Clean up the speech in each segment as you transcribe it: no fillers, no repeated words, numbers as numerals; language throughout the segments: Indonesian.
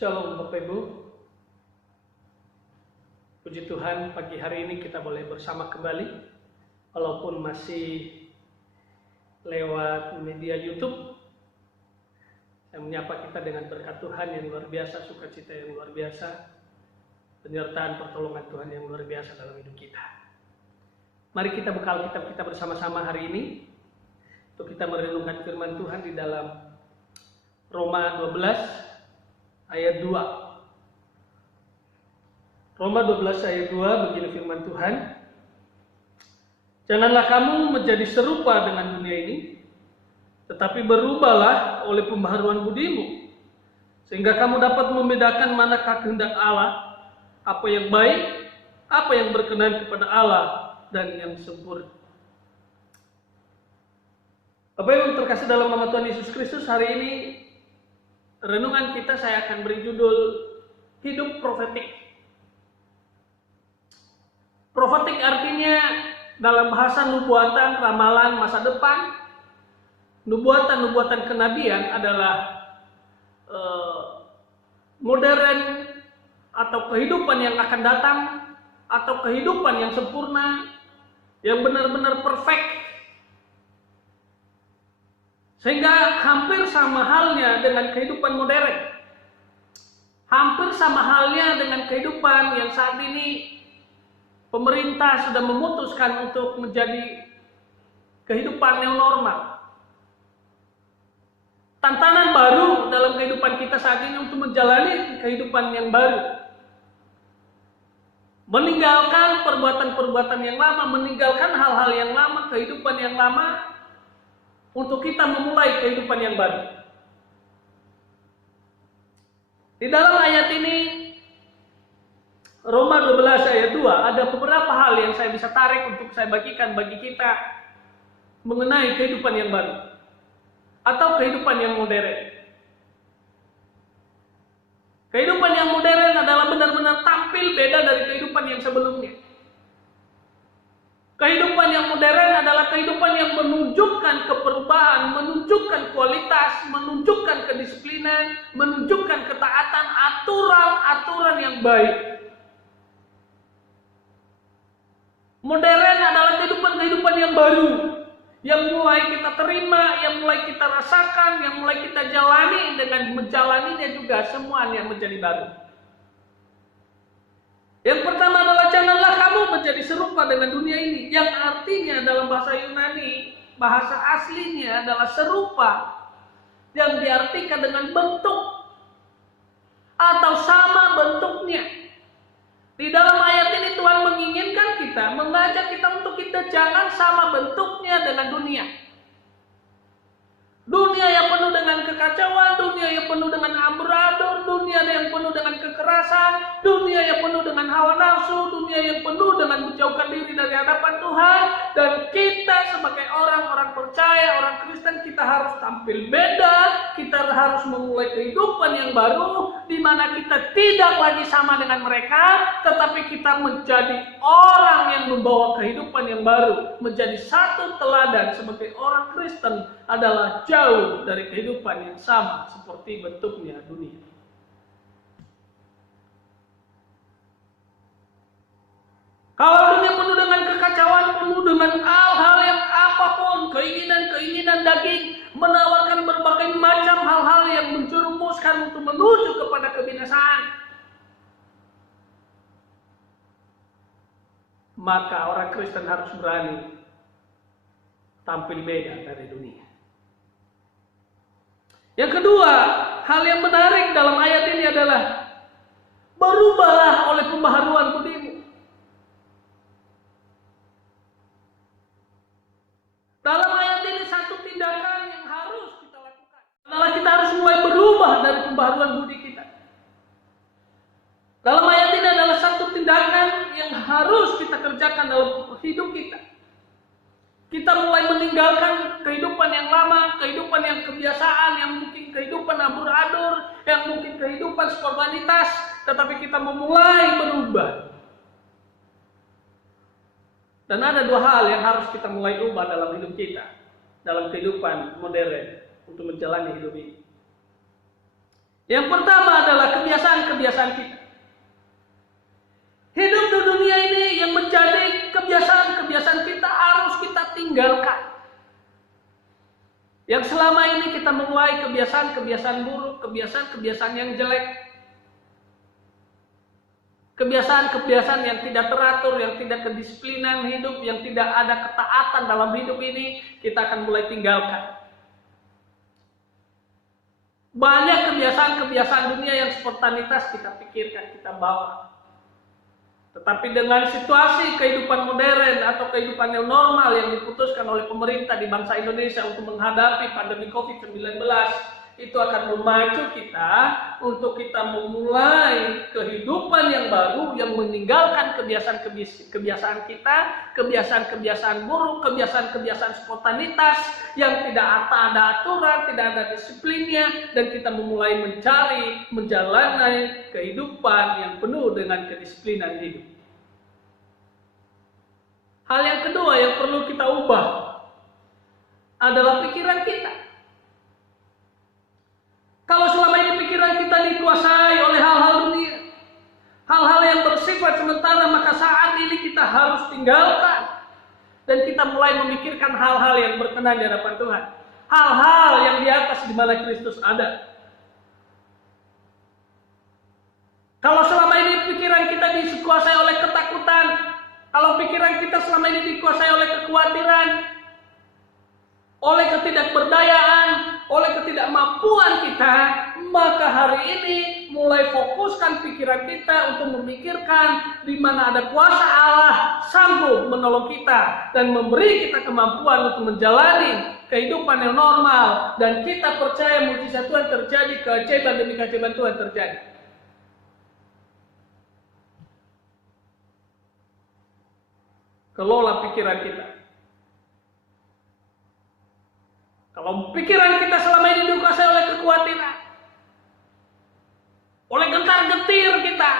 Shalom Bapak Ibu. Puji Tuhan, pagi hari ini kita boleh bersama kembali, walaupun masih lewat media YouTube. Saya menyapa kita dengan berkat Tuhan yang luar biasa, sukacita yang luar biasa, penyertaan pertolongan Tuhan yang luar biasa dalam hidup kita. Mari kita bekal kitab kita bersama-sama hari ini untuk kita merenungkan firman Tuhan di dalam Roma 12 ayat 2. Roma 12 ayat 2, begini firman Tuhan. Janganlah kamu menjadi serupa dengan dunia ini, tetapi berubahlah oleh pembaharuan budimu, sehingga kamu dapat membedakan manakah kehendak Allah, apa yang baik, apa yang berkenan kepada Allah, dan yang sempurna. Bapak Ibu terkasih dalam nama Tuhan Yesus Kristus, hari ini renungan kita saya akan beri judul Hidup Profetik. Profetik artinya dalam bahasa nubuatan, ramalan masa depan. Nubuatan kenabian adalah modern atau kehidupan yang akan datang, atau kehidupan yang sempurna, yang benar-benar perfect. Sehingga hampir sama halnya dengan kehidupan modern. Hampir sama halnya dengan kehidupan yang saat ini pemerintah sudah memutuskan untuk menjadi kehidupan new normal. Tantangan baru dalam kehidupan kita saat ini untuk menjalani kehidupan yang baru. Meninggalkan perbuatan-perbuatan yang lama, meninggalkan hal-hal yang lama, kehidupan yang lama, untuk kita memulai kehidupan yang baru. Di dalam ayat ini, Roma 12 ayat 2, ada beberapa hal yang saya bisa tarik untuk saya bagikan bagi kita mengenai kehidupan yang baru atau kehidupan yang modern. Kehidupan yang modern adalah benar-benar tampil beda dari kehidupan yang sebelumnya. Kehidupan yang modern adalah kehidupan yang menunjukkan keperubahan, menunjukkan kualitas, menunjukkan kedisiplinan, menunjukkan ketaatan, aturan-aturan yang baik. Modern adalah kehidupan yang baru, yang mulai kita terima, yang mulai kita rasakan, yang mulai kita jalani, dengan menjalaninya juga semuanya menjadi baru. Yang pertama adalah janganlah kamu menjadi serupa dengan dunia ini, yang artinya dalam bahasa Yunani, bahasa aslinya adalah serupa, yang diartikan dengan bentuk atau sama bentuknya. Di dalam ayat ini Tuhan menginginkan kita, mengajak kita untuk kita jangan sama bentuknya dengan dunia. Dunia yang penuh dengan kekacauan, dunia yang penuh dengan amburadul, dunia yang penuh dengan kekerasan, dunia yang penuh dengan hawa nafsu, dunia yang penuh dengan menjauhkan diri dari hadapan Tuhan. Dan kita sebagai orang-orang percaya, orang Kristen, kita harus tampil beda. Kita harus memulai kehidupan yang baru, di mana kita tidak lagi sama dengan mereka, tetapi kita menjadi orang yang membawa kehidupan yang baru. Menjadi satu teladan sebagai orang Kristen adalah jauh dari kehidupan yang sama seperti bentuknya dunia. Kalau dunia penuh dengan kekacauan, penuh dengan hal-hal yang apapun, keinginan daging, menawarkan berbagai macam hal-hal yang menjerumuskan untuk menuju kepada kebinasaan, maka orang Kristen harus berani tampil beda dari dunia. Yang kedua, hal yang menarik dalam ayat ini adalah berubahlah oleh pembaharuan budimu. Dalam ayat ini satu tindakan yang harus kita lakukan adalah kita harus mulai berubah dari pembaharuan budi kita. Dalam ayat ini adalah satu tindakan yang harus kita kerjakan dalam hidup kita. Kita mulai meninggalkan kehidupan yang lama, kehidupan yang kebiasaan, yang mungkin kehidupan ambur-adul, yang mungkin kehidupan spontanitas, tetapi kita memulai berubah. Dan ada dua hal yang harus kita mulai ubah dalam hidup kita, dalam kehidupan modern, untuk menjalani hidup ini. Yang pertama adalah kebiasaan-kebiasaan kita. Hidup di dunia ini yang menjadi kebiasaan-kebiasaan kita harus kita tinggalkan. Yang selama ini kita memulai kebiasaan-kebiasaan buruk, kebiasaan-kebiasaan yang jelek, kebiasaan-kebiasaan yang tidak teratur, yang tidak kedisiplinan hidup, yang tidak ada ketaatan dalam hidup ini, kita akan mulai tinggalkan. Banyak kebiasaan-kebiasaan dunia yang spontanitas kita pikirkan, kita bawa. Tetapi dengan situasi kehidupan modern atau kehidupan yang normal yang diputuskan oleh pemerintah di bangsa Indonesia untuk menghadapi pandemi COVID-19, itu akan memacu kita untuk kita memulai kehidupan yang baru yang meninggalkan kebiasaan kita, kebiasaan-kebiasaan buruk, kebiasaan-kebiasaan spontanitas yang tidak ada aturan, tidak ada disiplinnya, dan kita memulai menjalani kehidupan yang penuh dengan kedisiplinan hidup. Hal yang kedua yang perlu kita ubah adalah pikiran kita. Kalau selama ini pikiran kita dikuasai oleh hal-hal dunia, hal-hal yang bersifat sementara, maka saat ini kita harus tinggalkan. Dan kita mulai memikirkan hal-hal yang berkenan di hadapan Tuhan. Hal-hal yang di atas di mana Kristus ada. Kalau selama ini pikiran kita dikuasai oleh ketakutan, kalau pikiran kita selama ini dikuasai oleh kekhawatiran, oleh ketidakberdayaan, oleh ketidakmampuan kita, maka hari ini mulai fokuskan pikiran kita untuk memikirkan di mana ada kuasa Allah sanggup menolong kita dan memberi kita kemampuan untuk menjalani kehidupan yang normal, dan kita percaya mujizat Tuhan terjadi, keajaiban demi keajaiban Tuhan terjadi. Kelola pikiran kita. Kalau pikiran kita selama ini dikuasai oleh kekhawatiran, oleh gentar-getir kita,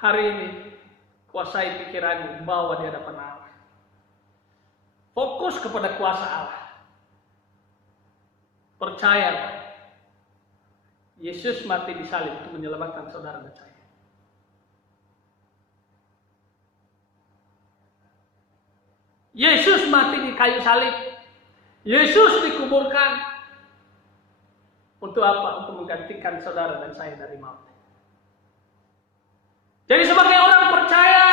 hari ini kuasai pikiranmu, bawa di hadapan Allah. Fokus kepada kuasa Allah. Percaya, Yesus mati di salib untuk menyelamatkan saudara dan saya. Yesus mati di kayu salib. Yesus dikuburkan. Untuk apa? Untuk menggantikan saudara dan saya dari maut. Jadi sebagai orang percaya,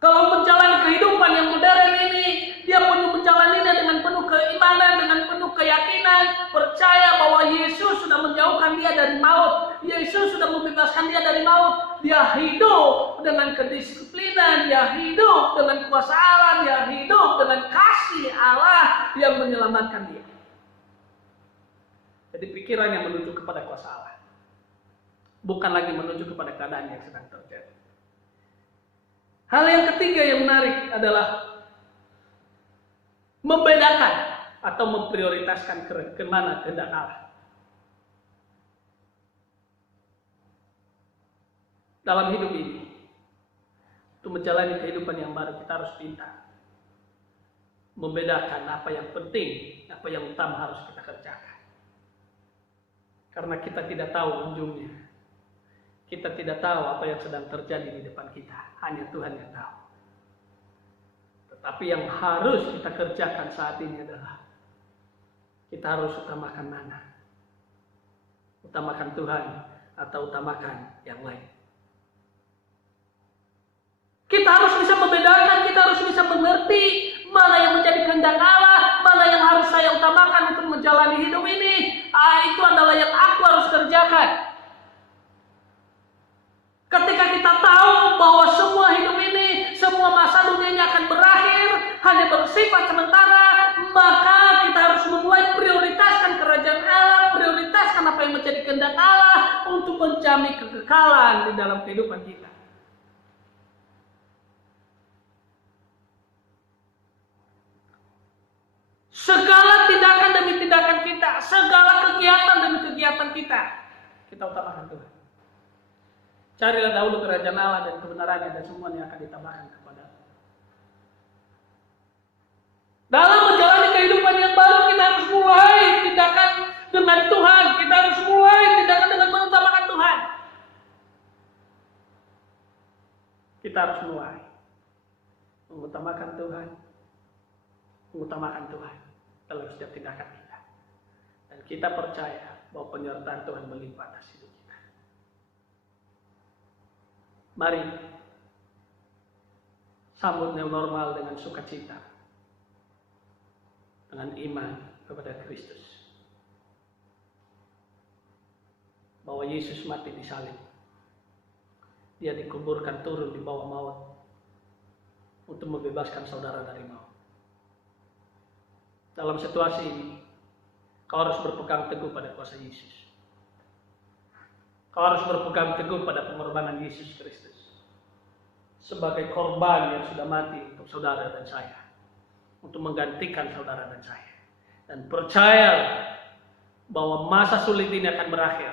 kalau menjalani kehidupan yang modern ini, dia perlu menjalaninya dengan penuh keimanan, dengan penuh keyakinan, percaya bahwa Yesus sudah menjauhkan dia dari maut, Yesus sudah membebaskan dia dari maut, dia hidup dengan kedisiplinan, dia hidup dengan kuasa Allah, dia hidup dengan kasih Allah yang menyelamatkan dia. Jadi pikiran yang menuju kepada kuasa Allah, bukan lagi menuju kepada keadaan yang sedang terjadi. Hal yang ketiga yang menarik adalah membedakan atau memprioritaskan kemana kehendak Allah. Dalam hidup ini, untuk menjalani kehidupan yang baru, kita harus pintar membedakan apa yang penting, apa yang utama harus kita kerjakan. Karena kita tidak tahu ujungnya. Kita tidak tahu apa yang sedang terjadi di depan kita. Hanya Tuhan yang tahu. Tetapi yang harus kita kerjakan saat ini adalah kita harus utamakan mana? Utamakan Tuhan atau utamakan yang lain? Kita harus bisa membedakan, kita harus bisa mengerti mana yang menjadi kehendak Allah, mana yang harus saya utamakan untuk menjalani hidup ini. Itu adalah yang aku harus kerjakan. Ketika kita tahu bahwa semua hidup ini, semua masa dunianya akan berakhir, hanya bersifat sementara, maka kita harus memulai prioritaskan kerajaan Allah, prioritaskan apa yang menjadi kehendak Allah untuk menjamin kekekalan di dalam kehidupan kita. Segala tindakan demi tindakan kita, segala kegiatan demi kegiatan kita utamakan Tuhan. Carilah dahulu kerajaan Allah dan kebenarannya, dan semuanya akan ditambahkan kepada. Dalam menjalani kehidupan yang baru, kita harus mulai tindakan dengan Tuhan. Kita harus mulai tindakan dengan mengutamakan Tuhan. Kita harus mulai mengutamakan Tuhan. Mengutamakan Tuhan dalam setiap tindakan kita. Dan kita percaya bahwa penyertaan Tuhan melimpah atas hidup kita. Mari sambut new normal dengan sukacita, dengan iman kepada Kristus, bahwa Yesus mati di salib, Dia dikuburkan turun di bawah maut untuk membebaskan saudara dari maut. Dalam situasi ini, kau harus berpegang teguh pada kuasa Yesus. Kau harus berpegang teguh pada pengorbanan Yesus Kristus sebagai korban yang sudah mati untuk saudara dan saya, untuk menggantikan saudara dan saya. Dan percaya bahwa masa sulit ini akan berakhir,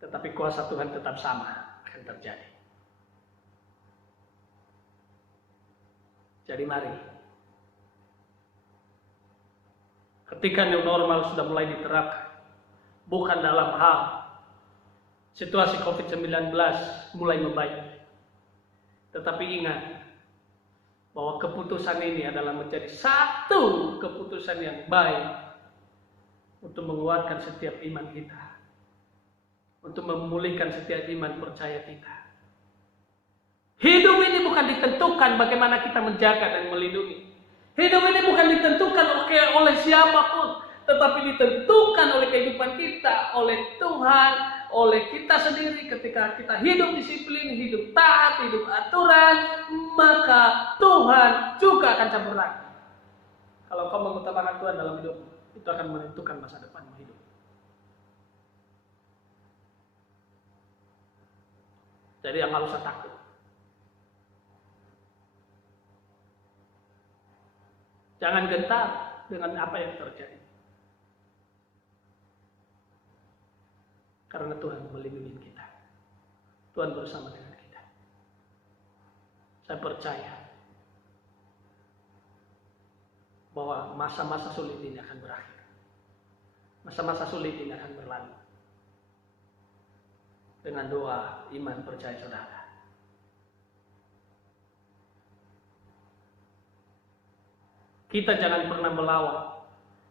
tetapi kuasa Tuhan tetap sama akan terjadi. Jadi mari, ketika new normal sudah mulai diterapkan, bukan dalam hal situasi COVID-19 mulai membaik, tetapi ingat bahwa keputusan ini adalah menjadi satu keputusan yang baik untuk menguatkan setiap iman kita, untuk memulihkan setiap iman percaya kita. Hidup ini bukan ditentukan bagaimana kita menjaga dan melindungi. Hidup ini bukan ditentukan oleh siapapun, tetapi ditentukan oleh kehidupan kita, oleh Tuhan, oleh kita sendiri. Ketika kita hidup disiplin, hidup taat, hidup aturan, maka Tuhan juga akan campur tangan. Kalau kau mengutamakan Tuhan dalam hidupmu, itu akan menentukan masa depanmu hidup. Jadi yang nggak usah takut. Jangan gentar dengan apa yang terjadi. Karena Tuhan melindungi kita. Tuhan bersama dengan kita. Saya percaya bahwa masa-masa sulit ini akan berakhir. Masa-masa sulit ini akan berlalu. Dengan doa, iman, percaya saudara. Kita jangan pernah melawan.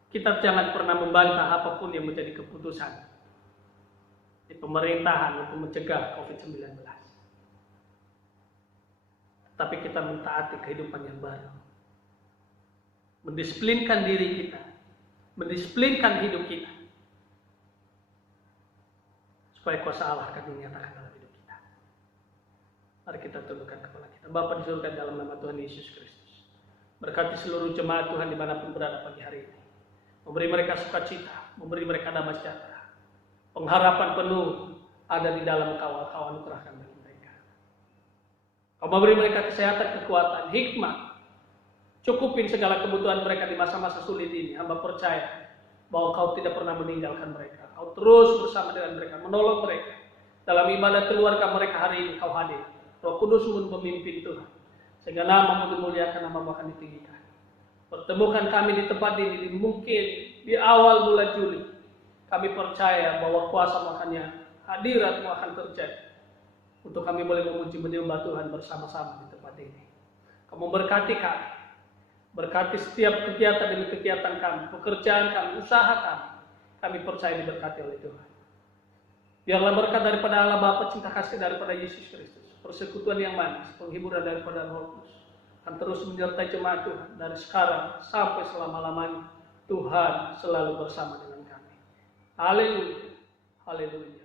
Kita jangan pernah membantah apapun yang menjadi keputusan di pemerintahan untuk mencegah COVID-19. Tapi kita mentaati kehidupan yang baru. Mendisiplinkan diri kita. Mendisiplinkan hidup kita. Supaya kuasa Allah akan dinyatakan dalam hidup kita. Mari kita tundukkan kepala kita. Bapa di surga, dalam nama Tuhan Yesus Kristus, berkati seluruh jemaat Tuhan dimanapun berada pagi hari ini. Memberi mereka sukacita, memberi mereka damai sejahtera. Pengharapan penuh ada di dalam Kau anugerahkan bagi mereka. Kau memberi mereka kesehatan, kekuatan, hikmah. Cukupin segala kebutuhan mereka di masa-masa sulit ini. Hamba percaya bahwa Kau tidak pernah meninggalkan mereka. Kau terus bersama dengan mereka, menolong mereka. Dalam ibadah keluarga mereka hari ini Kau hadir. Roh Kudus pun pemimpin Tuhan. Sehingga nama-Mu dimuliakan, nama-Mu akan ditinggikan. Pertemukan kami di tempat ini, mungkin di awal bulan Juli. Kami percaya bahwa kuasa-Mu akan hadirat-Mu akan terjadi. Untuk kami boleh memuji menyembah Tuhan bersama-sama di tempat ini. Kamu berkati kami. Berkati setiap kegiatan demi kegiatan kami, pekerjaan kami, usaha kami. Kami percaya diberkati oleh Tuhan. Biarlah berkat daripada Allah Bapa, cinta kasih daripada Yesus Kristus, persekutuan yang manis, penghiburan daripada Roh Kudus akan terus menyertai jemaat Tuhan dari sekarang sampai selama-lamanya. Tuhan selalu bersama dengan kami. Haleluya. Haleluya.